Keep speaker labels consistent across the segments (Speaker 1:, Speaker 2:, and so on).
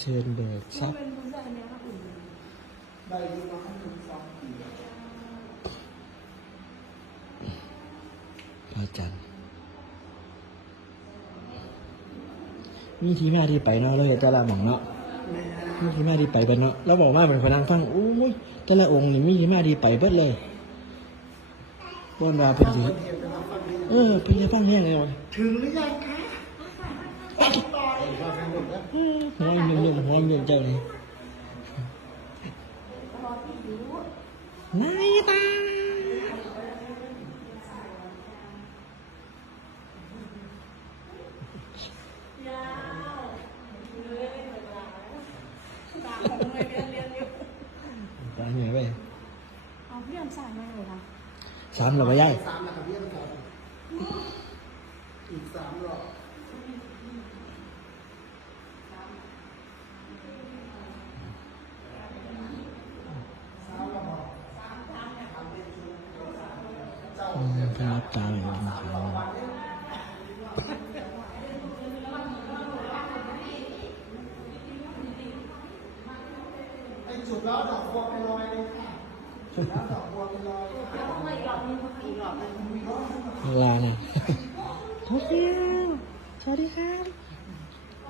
Speaker 1: เชิญเบิกทรัพย์
Speaker 2: เป็นบุญได้ไหมคะอุ่น
Speaker 3: ได้ยินมาครั้งหนึ่งสองปี
Speaker 1: พระอาจารย์มีที่มาที่ไปเนาะเราเห็นแต่ละหม่องเนาะ
Speaker 3: แม่
Speaker 1: มีที่มาที่ไปเบิดเนาะแล้วบอกว่าเป็นคนนั่งฟังโอ้ยแต่ละองค์นี่มีที่มาที่ไปเบิดเลยบนดาเป็นถือ
Speaker 3: คนเห็นเป็นฟังดี
Speaker 1: เออเป็นยังฟังแห้งเลยวะ
Speaker 3: ถึงหรือยังคะต่อยมาเป็ นหมดแล้ว
Speaker 1: เออหัวเงินเงินหัวเงินเจ้านี่นายตา
Speaker 2: ตาของเรียนเรียนอยู่
Speaker 1: ตาเหนื่อยไป
Speaker 2: เอาพี่ยมสายมากเลยค่ะ
Speaker 1: สามหรอวะย่าย
Speaker 3: สามนะครับพี่ครับอีกสามรอบสามรอบ
Speaker 1: อืม พระรับตาเลยนะครับ
Speaker 3: จุดแล้วดอกบัวไปลอยเลยค่ะจุดแล้วดอกบัวไปลอยค่ะอีกรอบนึงอีกรอบนึงอีกรอบนึง
Speaker 1: เวลาเนี่ยโอเคสวัสดีครับ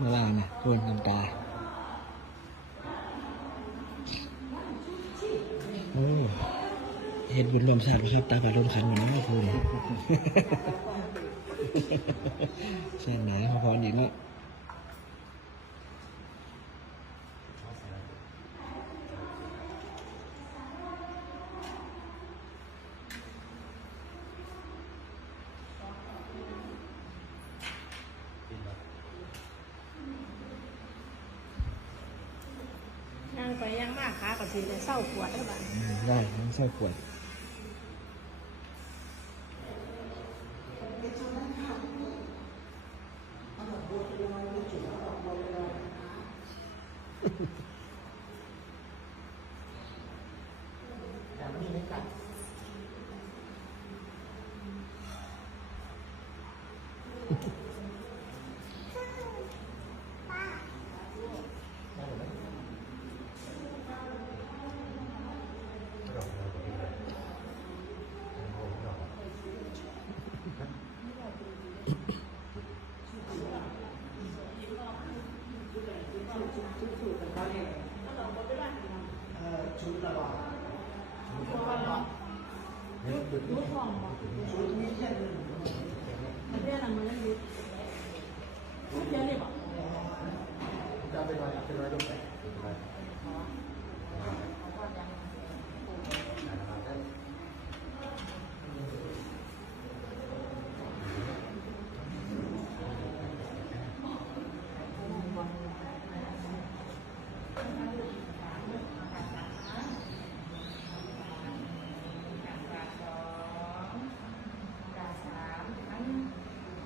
Speaker 1: เวลาเนี่ยคุณน้ำตาโอ้ เห็นบุญรวมชาติบ่ครับ ตาบาดลมขันเหมือนน้องคุณเส้นไหนพอพออีกเนาะ
Speaker 2: ย่างไปย่างมากขากับสีเลยเศร้าปวดแล้วบ้าง
Speaker 1: อืมได้ทั้งไส้ขวด
Speaker 3: แต่ไม่ไม่กัดเอ่อชุดละบาทชุด ละบา ท
Speaker 2: รู้ทองบอก